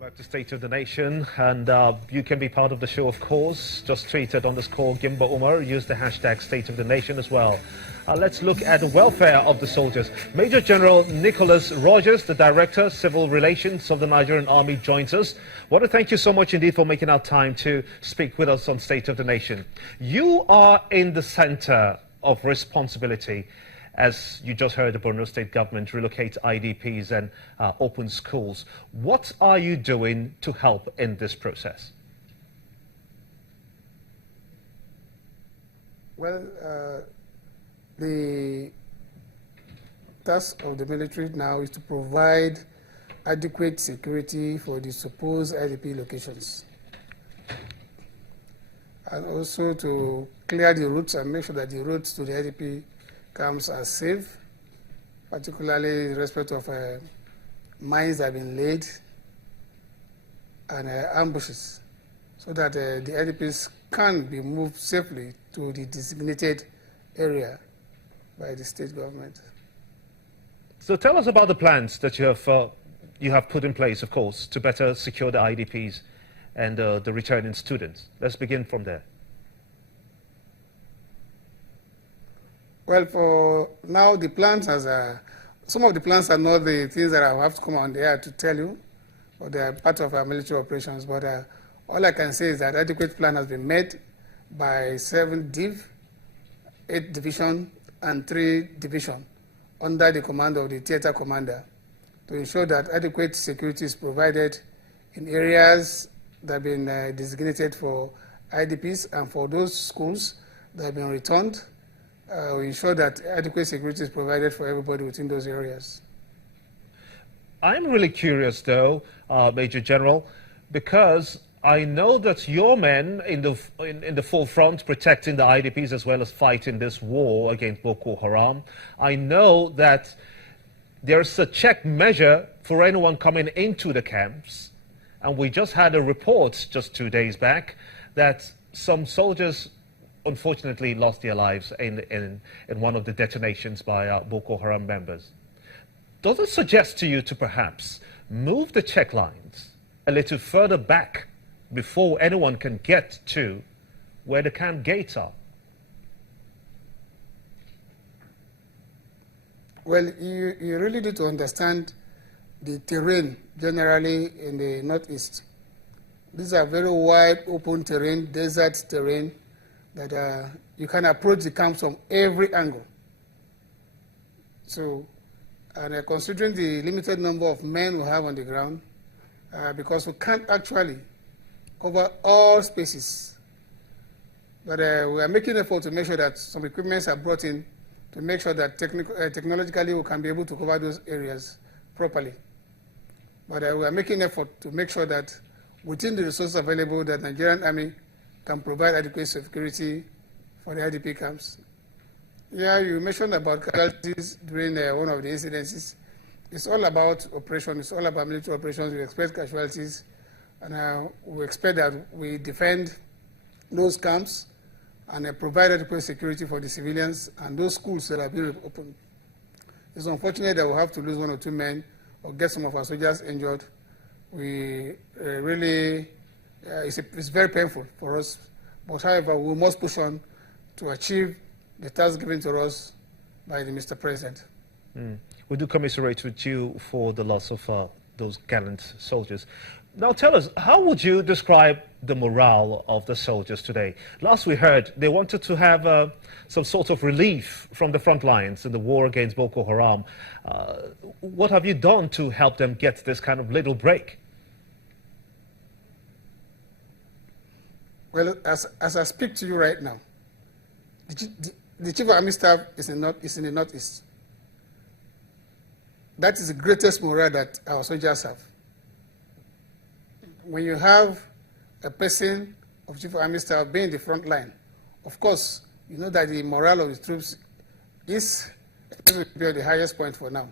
Back to State of the Nation, and you can be part of the show, of course. Just tweet at _Gimba Umar. Use the hashtag State of the Nation as well. Let's look at the welfare of the soldiers. Major General Nicholas Rogers, the Director, Civil Relations of the Nigerian Army, joins us. I want to thank you so much indeed for making our time to speak with us on State of the Nation. You are in the center of responsibility. As you just heard, the Borno State government relocate IDPs and open schools. What are you doing to help in this process? Well, the task of the military now is to provide adequate security for the supposed IDP locations, and also to clear the routes and make sure that the routes to the IDP camps are safe, particularly in respect of mines that have been laid and ambushes, so that the IDPs can be moved safely to the designated area by the state government. So tell us about the plans that you have put in place, of course, to better secure the IDPs and the returning students. Let's begin from there. Well, for now, the plans some of the plans are not the things that I have to come on the air to tell you, or they are part of our military operations. But all I can say is that adequate plan has been made by 7 Div, 8 Division, and 3 Division under the command of the theater commander to ensure that adequate security is provided in areas that have been designated for IDPs, and for those schools that have been returned. We ensure that adequate security is provided for everybody within those areas. I'm really curious, though, Major General, because I know that your men in the forefront protecting the IDPs as well as fighting this war against Boko Haram. I know that there's a check measure for anyone coming into the camps, and we just had a report just 2 days back that some soldiers unfortunately lost their lives in one of the detonations by Boko Haram members. Does it suggest to you to perhaps move the check lines a little further back before anyone can get to where the camp gates are? Well, you really need to understand the terrain generally in the northeast. These are very wide open terrain, desert terrain, that you can approach the camps from every angle. So, and considering the limited number of men we have on the ground, because we can't actually cover all spaces, but we are making an effort to make sure that some equipments are brought in to make sure that technologically we can be able to cover those areas properly. But we are making an effort to make sure that within the resources available, that Nigerian Army can provide adequate security for the IDP camps. Yeah, you mentioned about casualties during one of the incidences. It's all about operation. It's all about military operations. We expect casualties, and we expect that we defend those camps and provide adequate security for the civilians and those schools that are being opened. It's unfortunate that we have to lose 1 or 2 men or get some of our soldiers injured. We really, it's very painful for us, but however, we must push on to achieve the task given to us by the Mr. President. We do commiserate with you for the loss of those gallant soldiers. Now tell us, how would you describe the morale of the soldiers today? Last we heard, they wanted to have some sort of relief from the front lines in the war against Boko Haram. What have you done to help them get this kind of little break? Well, as I speak to you right now, the Chief of Army Staff is in the Northeast. That is the greatest morale that our soldiers have. When you have a person of Chief of Army Staff being in the front line, of course, you know that the morale of the troops is at the highest point for now.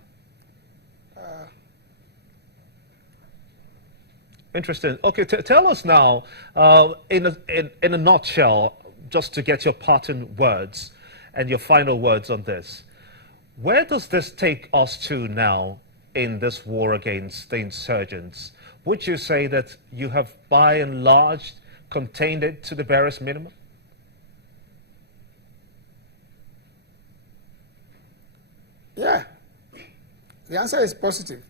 Interesting. Okay, tell us now, in a nutshell, just to get your parting words and your final words on this. Where does this take us to now in this war against the insurgents? Would you say that you have, by and large, contained it to the barest minimum? Yeah, the answer is positive.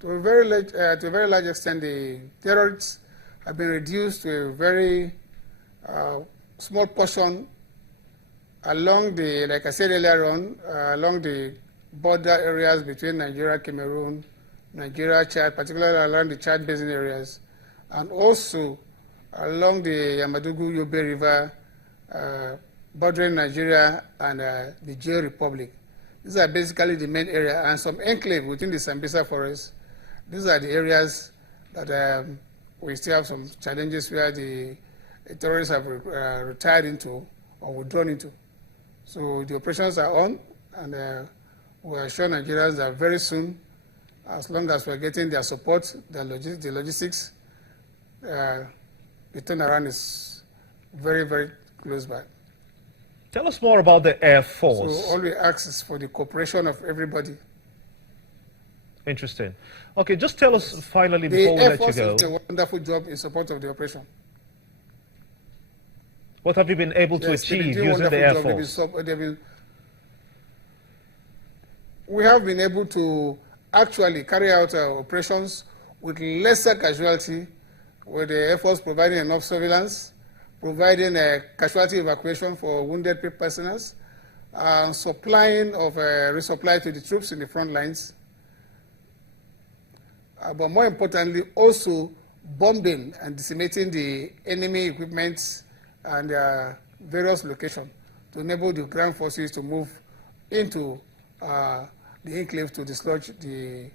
To a very large extent, the terrorists have been reduced to a very small portion along the, like I said earlier on, along the border areas between Nigeria, Cameroon, Nigeria, Chad, particularly along the Chad Basin areas, and also along the Yamadugu-Yobe River, bordering Nigeria and the J Republic. These are basically the main area, and some enclave within the Sambisa forest. These are the areas that we still have some challenges where the terrorists have retired into or withdrawn into. So the operations are on, and we assure Nigerians that very soon, as long as we're getting their support, the logistics, the turnaround is very, very close by. Tell us more about the Air Force. So all we ask is for the cooperation of everybody. Interesting. Okay, just tell us finally before we let you go. The Air Force is a wonderful job in support of the operation. What have you been able to achieve using the Air Force? We have been able to actually carry out our operations with lesser casualty, with the Air Force providing enough surveillance, providing a casualty evacuation for wounded personnel, supplying of resupply to the troops in the front lines, but more importantly, also bombing and decimating the enemy equipment and various locations to enable the ground forces to move into the enclave to dislodge the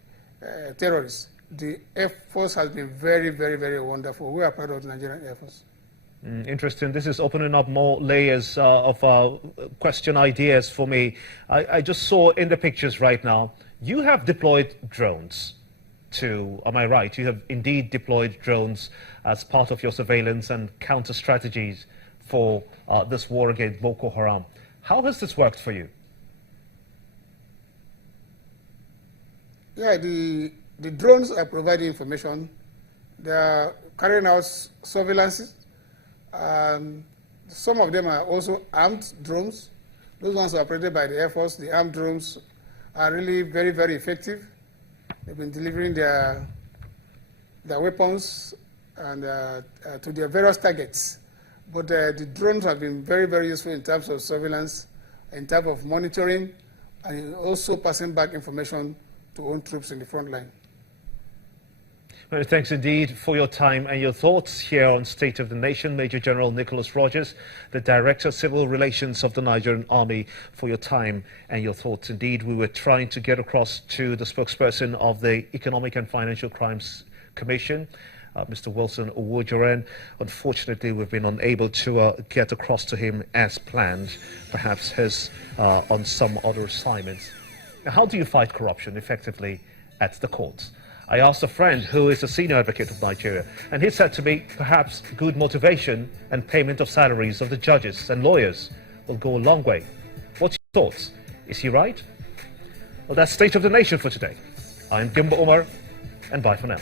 terrorists. The Air Force has been very, very, very wonderful. We are proud of the Nigerian Air Force. Interesting. This is opening up more layers of question ideas for me. I just saw in the pictures right now, you have deployed drones to, am I right? You have indeed deployed drones as part of your surveillance and counter strategies for this war against Boko Haram. How has this worked for you? Yeah, the drones are providing information. They are carrying out surveillances. Some of them are also armed drones. Those ones are operated by the Air Force. The armed drones are really very, very effective. They've been delivering their weapons and to their various targets. But the drones have been very, very useful in terms of surveillance, in terms of monitoring, and also passing back information to own troops in the front line. Well, thanks indeed for your time and your thoughts here on State of the Nation. Major General Nicholas Rogers, the Director of Civil Relations of the Nigerian Army, for your time and your thoughts. Indeed, we were trying to get across to the spokesperson of the Economic and Financial Crimes Commission, Mr. Wilson Owujoren. Unfortunately, we've been unable to get across to him as planned. Perhaps he's on some other assignments. Now, how do you fight corruption effectively at the courts? I asked a friend who is a senior advocate of Nigeria, and he said to me, perhaps good motivation and payment of salaries of the judges and lawyers will go a long way. What's your thoughts? Is he right? Well, that's State of the Nation for today. I'm Gimba Umar, and bye for now.